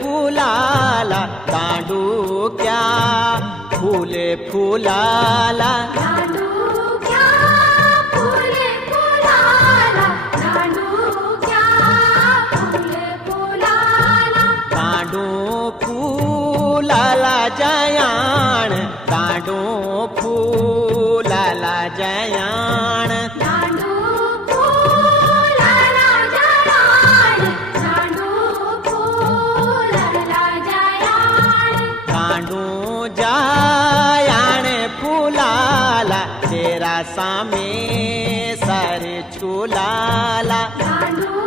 फुलाला दांडूक्या, फुले फुलाला दांडूक्या, फुले फुलाला, दांडूक्या, फुले फुलाला, दांडू फुलाला जयाण, दांडू फुलाला जयाण, दांडू फुलाला जयाण, दांडू फुलाला जयाण, दांडू जयाण फुलाला तेरा सामे सारे झुलाला, दांडू